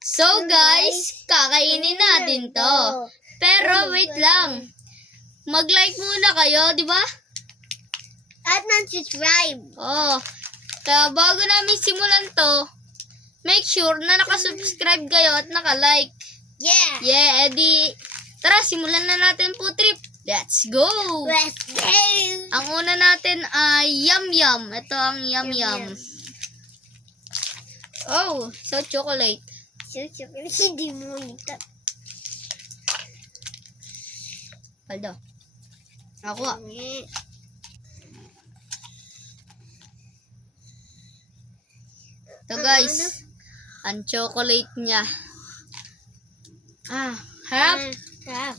So guys, kakainin natin to. Pero wait lang. Mag-like muna kayo, di ba? At subscribe. Oh. Kaya bago namin simulan to, make sure na nakasubscribe kayo at naka-like. Yeah. Yeah, edi tara, simulan na natin po trip. Let's go! Let's go. Ang una natin ay yum-yum. Ito ang yum-yum. Oh, so chocolate. Hindi mo ito. Paldo. Ako. Ito guys, ang chocolate niya. Harap. Harap.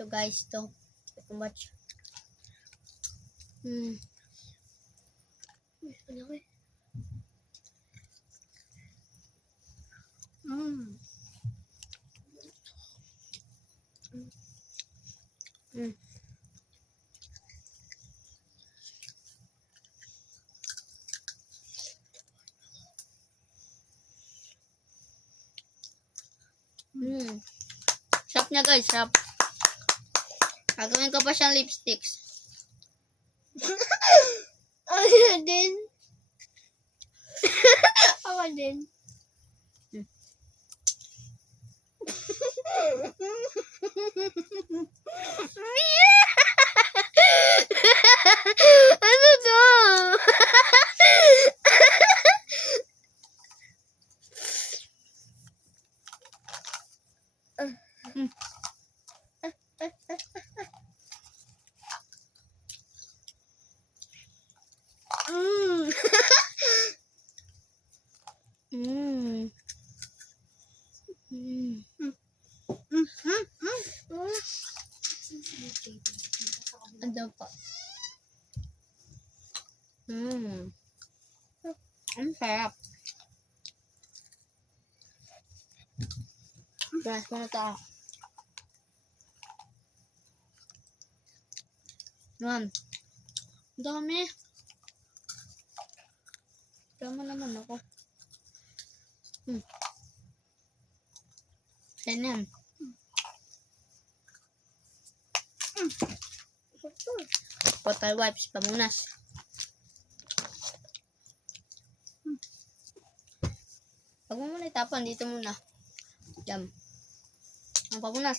Ito guys, ito. Too much. Sarap niya guys, sarap. Gagawin ko pa siyang lipsticks. Ako din. Ako din. Ano to? Ano pa? Ang sarap. Guys, ko na ito. Yan. Ang dami. Tama naman ako. Ayan yan. Potay wipes, pamunas. Huwag mo muna itapon, dito muna. Yan. Ang pamunas.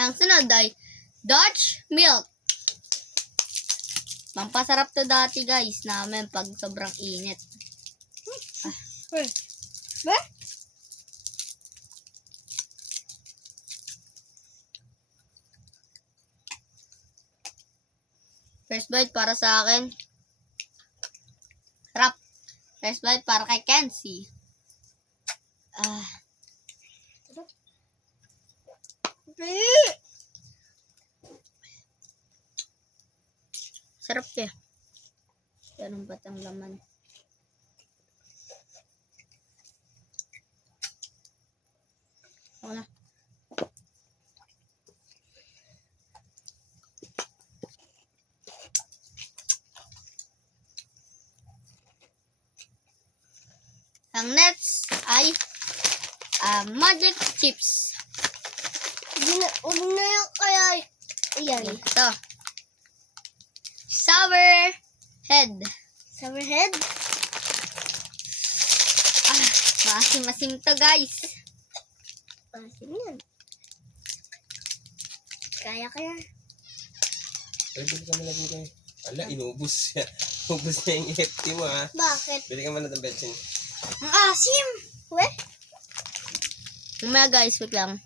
Ang sunod ay Dutch milk. Pampasarap to dati guys namin pag sobrang init. First bite para sa akin. Sarap. First bite para kay Kenzie. Sarap eh. Ganun ba't ang laman? Oo na. Ang next ay magic chips. Huwag na yung kaya. Ayan. Ito. Sour head. Sour head? Maasim-asim to guys. Asim yan. Kaya. Ay, bili ka na lang kayo. Ala, inubos siya. Ubus na yung FT mo ha. Bakit? Bili ka man ng betsin. Ang asim! We? Mamaya guys, wait lang.